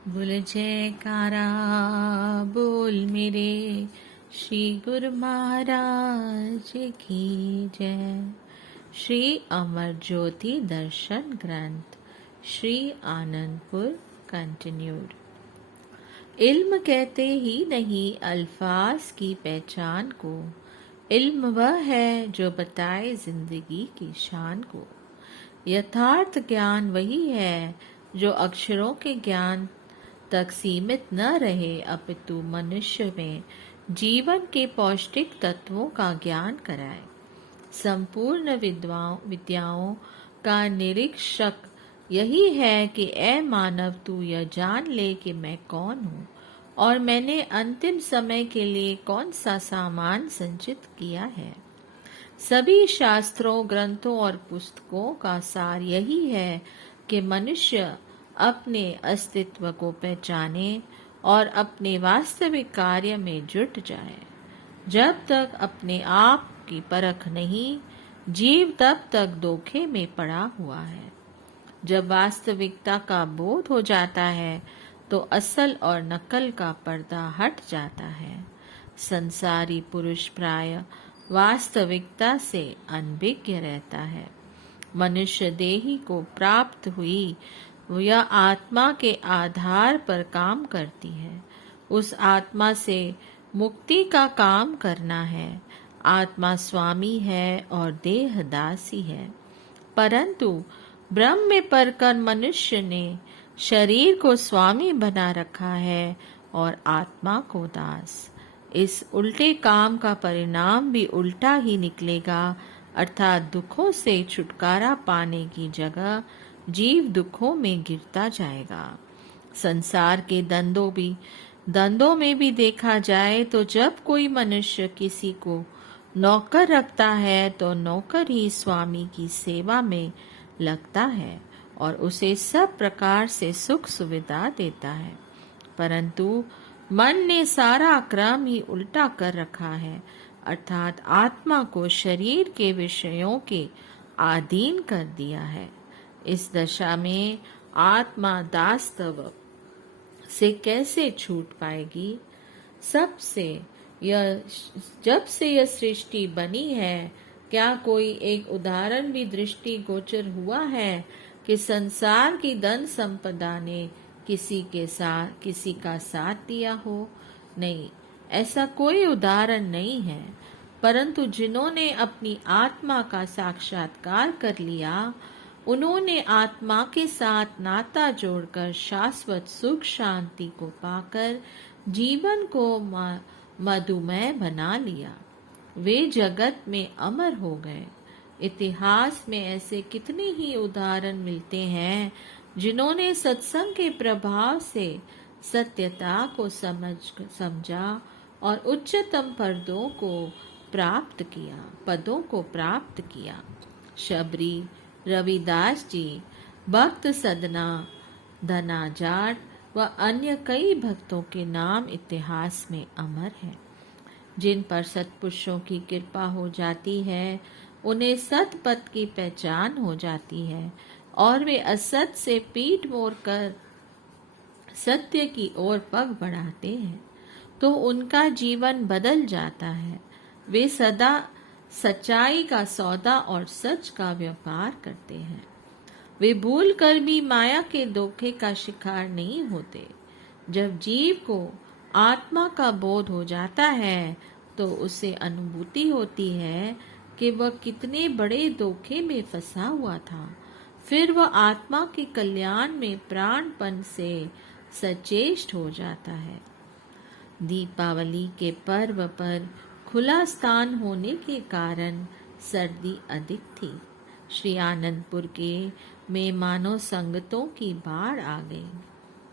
बोल जयकारा बोल मेरे श्री गुरु महाराज की जय। श्री अमर ज्योति दर्शन ग्रंथ श्री आनंदपुर कंटिन्यूड। इल्म कहते ही नहीं अल्फाज की पहचान को, इल्म वह है जो बताए जिंदगी की शान को। यथार्थ ज्ञान वही है जो अक्षरों के ज्ञान तक सीमित न रहे, अपितु मनुष्य में जीवन के पौष्टिक तत्वों का ज्ञान कराए। संपूर्ण विद्याओं का निरीक्षक यही है कि ए मानव, तू यह जान ले कि मैं कौन हूँ और मैंने अंतिम समय के लिए कौन सा सामान संचित किया है। सभी शास्त्रों, ग्रंथों और पुस्तकों का सार यही है कि मनुष्य अपने अस्तित्व को पहचाने और अपने वास्तविक कार्य में जुट जाए। जब तक अपने आप की परख नहीं, जीव तब तक धोखे में पड़ा हुआ है। जब वास्तविकता का बोध हो जाता है तो असल और नकल का पर्दा हट जाता है। संसारी पुरुष प्राय वास्तविकता से अनभिज्ञ रहता है। मनुष्य देही को प्राप्त हुई यह आत्मा के आधार पर काम करती है। उस आत्मा से मुक्ति का काम करना है। आत्मा स्वामी है और देह दासी है। परंतु ब्रह्म में परकर मनुष्य ने शरीर को स्वामी बना रखा है और आत्मा को दास। इस उल्टे काम का परिणाम भी उल्टा ही निकलेगा, अर्थात दुखों से छुटकारा पाने की जगह जीव दुखों में गिरता जाएगा। संसार के दंदों में भी देखा जाए तो जब कोई मनुष्य किसी को नौकर रखता है तो नौकर ही स्वामी की सेवा में लगता है और उसे सब प्रकार से सुख सुविधा देता है। परंतु मन ने सारा क्रम ही उल्टा कर रखा है, अर्थात आत्मा को शरीर के विषयों के अधीन कर दिया है। इस दशा में आत्मा दासत्व से कैसे छूट पाएगी? जब से यह सृष्टि बनी है, क्या कोई एक उदाहरण भी दृष्टि गोचर हुआ है कि संसार की धन संपदा ने किसी का साथ दिया हो? नहीं, ऐसा कोई उदाहरण नहीं है। परंतु जिन्होंने अपनी आत्मा का साक्षात्कार कर लिया, उन्होंने आत्मा के साथ नाता जोड़कर शाश्वत सुख शांति को पाकर जीवन को मधुमय बना लिया। वे जगत में अमर हो गए। इतिहास में ऐसे कितने ही उदाहरण मिलते हैं जिन्होंने सत्संग के प्रभाव से सत्यता को समझा और उच्चतम पदों को प्राप्त किया। शबरी, रविदास जी, भक्त सदना, धनाजाट व अन्य कई भक्तों के नाम इतिहास में अमर हैं। जिन पर सत्पुरुषों की कृपा हो जाती है, उन्हें सतपथ की पहचान हो जाती है और वे असत से पीठ मोड़ कर सत्य की ओर पग बढ़ाते हैं, तो उनका जीवन बदल जाता है। वे सदा सच्चाई का सौदा और सच का व्यापार करते हैं। वे भूल कर भी माया के धोखे का शिकार नहीं होते। जब जीव को आत्मा का बोध हो जाता है तो उसे अनुभूति होती है कि वह कितने बड़े धोखे में फंसा हुआ था। फिर वह आत्मा के कल्याण में प्राणपन से सचेष्ट हो जाता है। दीपावली के पर्व पर खुला स्थान होने के कारण सर्दी अधिक थी। श्री आनंदपुर के में मानव संगतों की बाढ़ आ गई।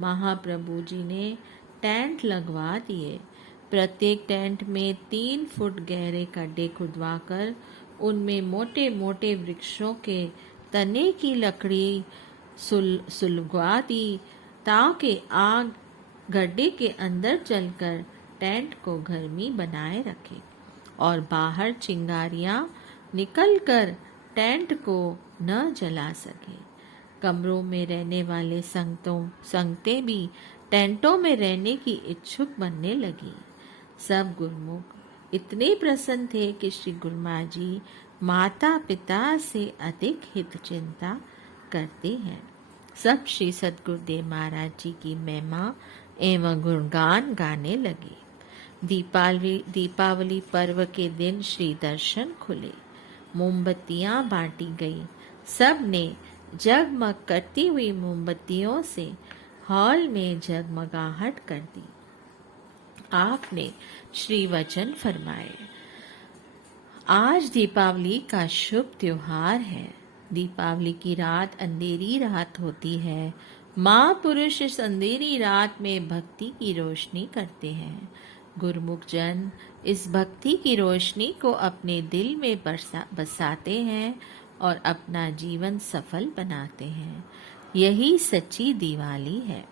महाप्रभु जी ने टेंट लगवा दिए। प्रत्येक टेंट में 3 फुट गहरे गड्ढे खुदवाकर उनमें मोटे मोटे वृक्षों के तने की लकड़ी सुलगवा दी ताकि आग गड्ढे के अंदर चलकर टेंट को गर्मी बनाए रखे और बाहर चिंगारियां निकलकर टेंट को न जला सके। कमरों में रहने वाले संगतें भी टेंटों में रहने की इच्छुक बनने लगी। सब गुरुमुख इतने प्रसन्न थे कि श्री गुरु महाराज जी माता पिता से अधिक हित चिंता करते हैं। सब श्री सद्गुरुदेव महाराज जी की महिमा एवं गुणगान गाने लगे। दीपावली पर्व के दिन श्री दर्शन खुले, मोमबत्तियां बांटी गई। सब ने जगमग करती हुई मोमबत्तियों से हॉल में जगमगाहट कर दी। आपने श्री वचन फरमाए, आज दीपावली का शुभ त्योहार है। दीपावली की रात अंधेरी रात होती है। महापुरुष इस अंधेरी रात में भक्ति की रोशनी करते हैं। गुरुमुख जन इस भक्ति की रोशनी को अपने दिल में बसाते हैं और अपना जीवन सफल बनाते हैं। यही सच्ची दिवाली है।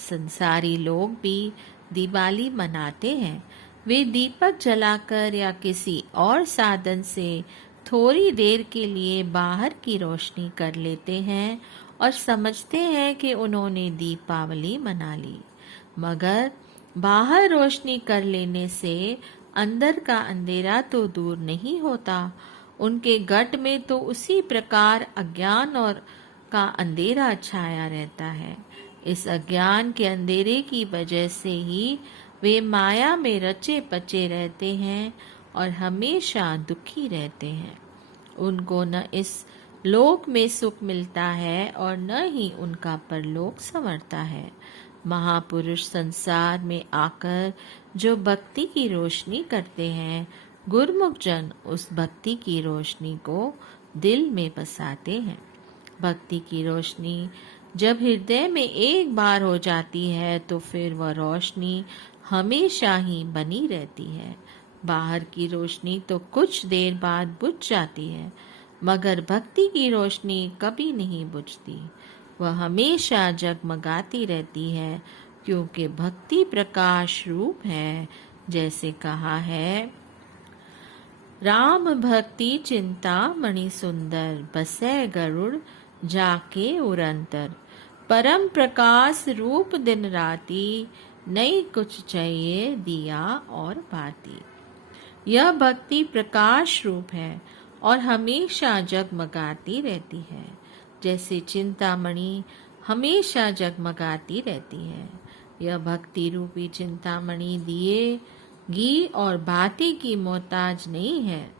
संसारी लोग भी दिवाली मनाते हैं। वे दीपक जलाकर या किसी और साधन से थोड़ी देर के लिए बाहर की रोशनी कर लेते हैं और समझते हैं कि उन्होंने दीपावली मना ली। मगर बाहर रोशनी कर लेने से अंदर का अंधेरा तो दूर नहीं होता। उनके गट में तो उसी प्रकार अज्ञान और का अंधेरा छाया रहता है। इस अज्ञान के अंधेरे की वजह से ही वे माया में रचे पचे रहते हैं और हमेशा दुखी रहते हैं। उनको न इस लोक में सुख मिलता है और न ही उनका परलोक संवरता है। महापुरुष संसार में आकर जो भक्ति की रोशनी करते हैं, गुरुमुख जन उस भक्ति की रोशनी को दिल में बसाते हैं। भक्ति की रोशनी जब हृदय में एक बार हो जाती है तो फिर वह रोशनी हमेशा ही बनी रहती है। बाहर की रोशनी तो कुछ देर बाद बुझ जाती है, मगर भक्ति की रोशनी कभी नहीं बुझती। वह हमेशा जगमगाती रहती है, क्योंकि भक्ति प्रकाश रूप है। जैसे कहा है, राम भक्ति चिंता मणि सुंदर, बसै गरुड़ जाके उरंतर। परम प्रकाश रूप दिन राती, नहीं कुछ चाहिए दिया और बाती। यह भक्ति प्रकाश रूप है और हमेशा जगमगाती रहती है। जैसे चिंतामणि हमेशा जगमगाती रहती है। यह भक्ति रूपी चिंतामणि दिए, घी और बाती की मोहताज नहीं है।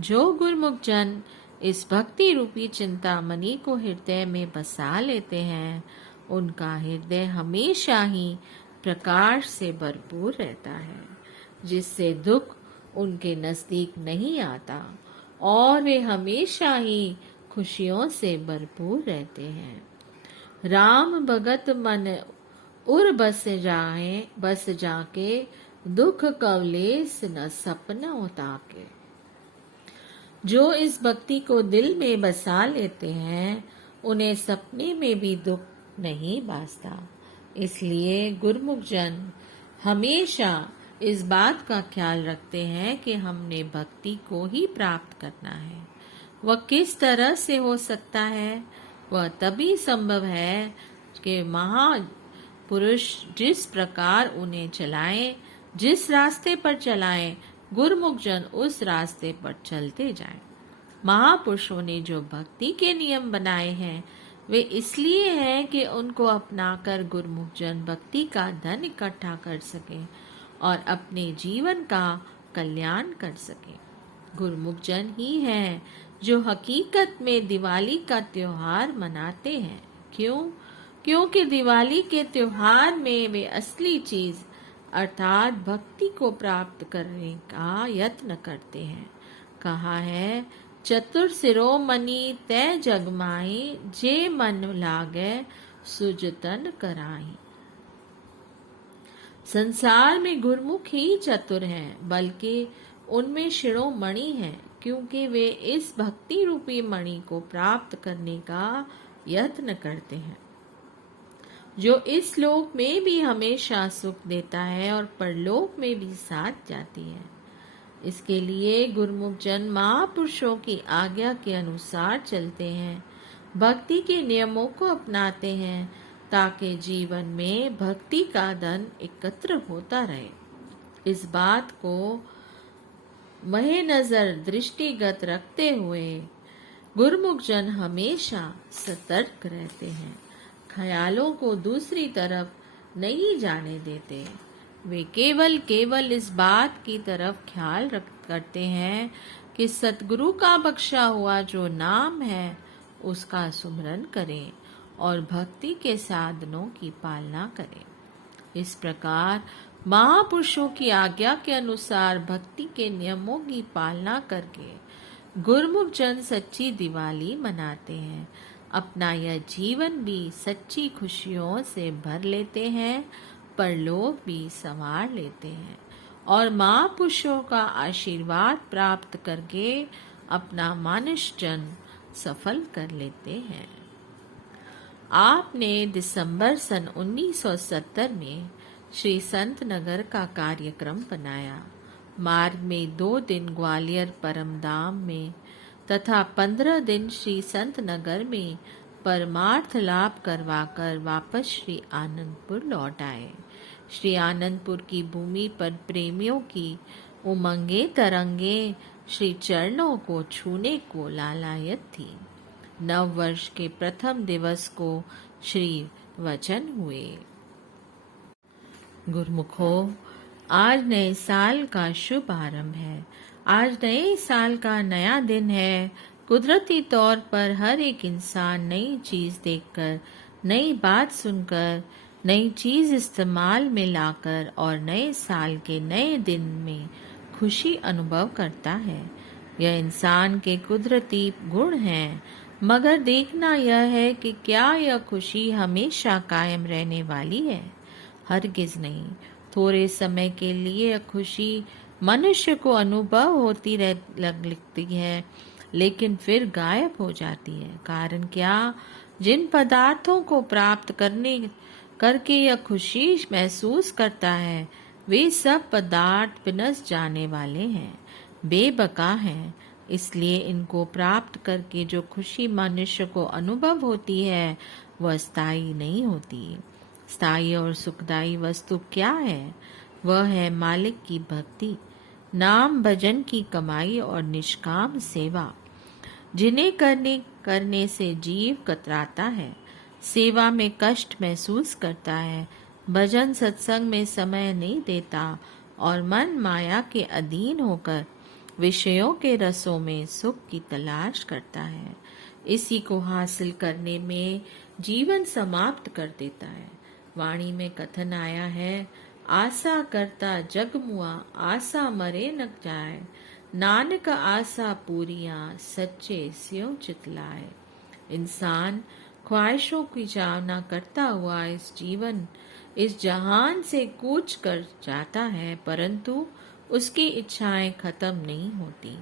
जो गुरुमुख जन इस भक्ति रूपी चिंतामणि को हृदय में बसा लेते हैं, उनका हृदय हमेशा ही प्रकाश से भरपूर रहता है, जिससे दुख उनके नजदीक नहीं आता और वे हमेशा ही खुशियों से भरपूर रहते हैं। राम भगत मन उर बस जाके, दुख कवलेस न सपना उताके। जो इस भक्ति को दिल में बसा लेते हैं, उन्हें सपने में भी दुख नहीं बासता। इसलिए गुरुमुख जन हमेशा इस बात का ख्याल रखते हैं कि हमने भक्ति को ही प्राप्त करना है। वह किस तरह से हो सकता है? वह तभी संभव है कि महापुरुष जिस प्रकार उन्हें चलाएं, जिस रास्ते पर चलाएं, गुरुमुख जन उस रास्ते पर चलते जाएं। महापुरुषों ने जो भक्ति के नियम बनाए हैं, वे इसलिए हैं कि उनको अपनाकर गुरुमुख जन भक्ति का धन इकट्ठा कर सकें और अपने जीवन का कल्याण कर सकें। गुरुमुख जन ही हैं जो हकीकत में दिवाली का त्योहार मनाते हैं। क्यों? क्योंकि दिवाली के त्योहार में वे असली चीज अर्थात भक्ति को प्राप्त करने का यत्न करते हैं। कहा है, चतुर शिरोमणि तय जगमाई, जे मन लागे सुजतन कराई। संसार में गुरुमुख ही चतुर हैं, बल्कि उनमें शिरोमणि हैं, क्योंकि वे इस भक्ति रूपी मणि को प्राप्त करने का यत्न करते हैं, जो इस लोक में भी हमेशा सुख देता है और परलोक में भी साथ जाती है। इसके लिए गुरुमुख जन महापुरुषों की आज्ञा के अनुसार चलते हैं। भक्ति के नियमों को अपनाते हैं ताकि जीवन में भक्ति का धन एकत्र होता रहे। इस बात को महेनजर दृष्टिगत रखते हुए गुरुमुख जन हमेशा सतर्क रहते हैं, ख्यालों को दूसरी तरफ नहीं जाने देते। वे केवल इस बात की तरफ ख्याल करते हैं कि सतगुरु का बख्शा हुआ जो नाम है उसका सुमरन करें और भक्ति के साधनों की पालना करें। इस प्रकार महापुरुषों की आज्ञा के अनुसार भक्ति के नियमों की पालना करके गुरुमुख जन सच्ची दिवाली मनाते हैं। अपना यह जीवन भी सच्ची खुशियों से भर लेते हैं, परलोक भी संवार लेते हैं और महापुरुषों का आशीर्वाद प्राप्त करके अपना मानुष जन सफल कर लेते हैं। आपने दिसंबर सन 1970 में श्री संत नगर का कार्यक्रम बनाया। मार्ग में 2 दिन ग्वालियर परमधाम में तथा 15 दिन श्री संत नगर में परमार्थ लाभ करवाकर वापस श्री आनंदपुर लौट आए। श्री आनंदपुर की भूमि पर प्रेमियों की उमंगे तरंगे श्री चरणों को छूने को लालायत थी। नव वर्ष के प्रथम दिवस को श्री वचन हुए। गुरुमुखों, आज नए साल का शुभ आरंभ है। आज नए साल का नया दिन है। कुदरती तौर पर हर एक इंसान नई चीज देखकर, नई बात सुनकर, नई चीज इस्तेमाल में लाकर और नए साल के नए दिन में खुशी अनुभव करता है। यह इंसान के कुदरती गुण हैं, मगर देखना यह है कि क्या यह खुशी हमेशा कायम रहने वाली है। हरगिज नहीं। थोड़े समय के लिए यह खुशी मनुष्य को अनुभव होती लगती है, लेकिन फिर गायब हो जाती है। कारण क्या? जिन पदार्थों को प्राप्त करके यह खुशी महसूस करता है, वे सब पदार्थ विनष्ट जाने वाले हैं, बेबका हैं। इसलिए इनको प्राप्त करके जो खुशी मनुष्य को अनुभव होती है, वह स्थायी नहीं होती। स्थायी और सुखदायी वस्तु क्या है? वह है मालिक की भक्ति, नाम भजन की कमाई और निष्काम सेवा, जिन्हें करने से जीव कतराता है, सेवा में कष्ट महसूस करता है, भजन सत्संग में समय नहीं देता और मन माया के अधीन होकर विषयों के रसों में सुख की तलाश करता है। इसी को हासिल करने में जीवन समाप्त कर देता है। वाणी में कथन आया है, आशा करता जग मुआ, आशा मरे न जाए, नानक आशा पूरियां, सच्चे स्यों चितलाए। इंसान ख्वाहिशों की चावना करता हुआ इस जहान से कूच कर जाता है, परंतु उसकी इच्छाएं खत्म नहीं होती।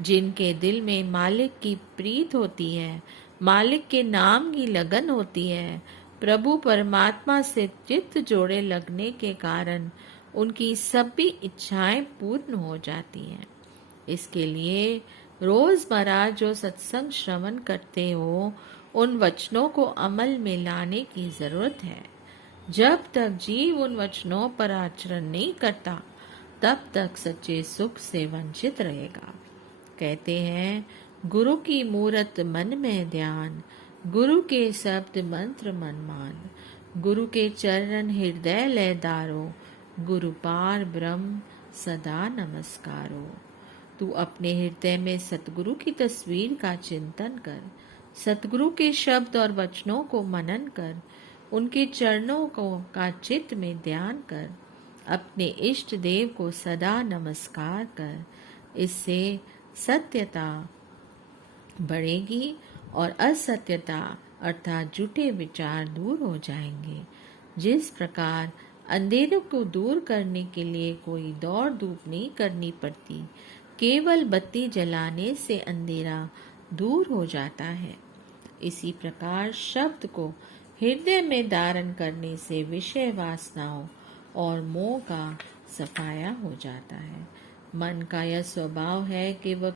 जिनके दिल में मालिक की प्रीत होती है, मालिक के नाम की लगन होती है, प्रभु परमात्मा से चित्त जोड़े लगने के कारण उनकी सभी इच्छाएं पूर्ण हो जाती हैं। इसके लिए रोजमर्रा जो सत्संग श्रवण करते हो, उन वचनों को अमल में लाने की जरूरत है। जब तक जीव उन वचनों पर आचरण नहीं करता, तब तक सच्चे सुख से वंचित रहेगा। कहते हैं, गुरु की मूरत मन में ध्यान, गुरु के शब्द मंत्र मन मान, गुरु के चरण हृदय लय दारो, गुरु पार ब्रह्म सदा नमस्कारो। तू अपने हृदय में सतगुरु की तस्वीर का चिंतन कर, सतगुरु के शब्द और वचनों को मनन कर, उनके चरणों का चित्त में ध्यान कर, अपने इष्ट देव को सदा नमस्कार कर। इससे सत्यता बढ़ेगी और असत्यता अर्थात झूठे विचार दूर हो जाएंगे। जिस प्रकार अंधेरे को दूर करने के लिए कोई दौड़ धूप नहीं करनी पड़ती, केवल बत्ती जलाने से अंधेरा दूर हो जाता है, इसी प्रकार शब्द को हृदय में धारण करने से विषय वासनाओं और मोह का सफाया हो जाता है। मन का यह स्वभाव है कि वह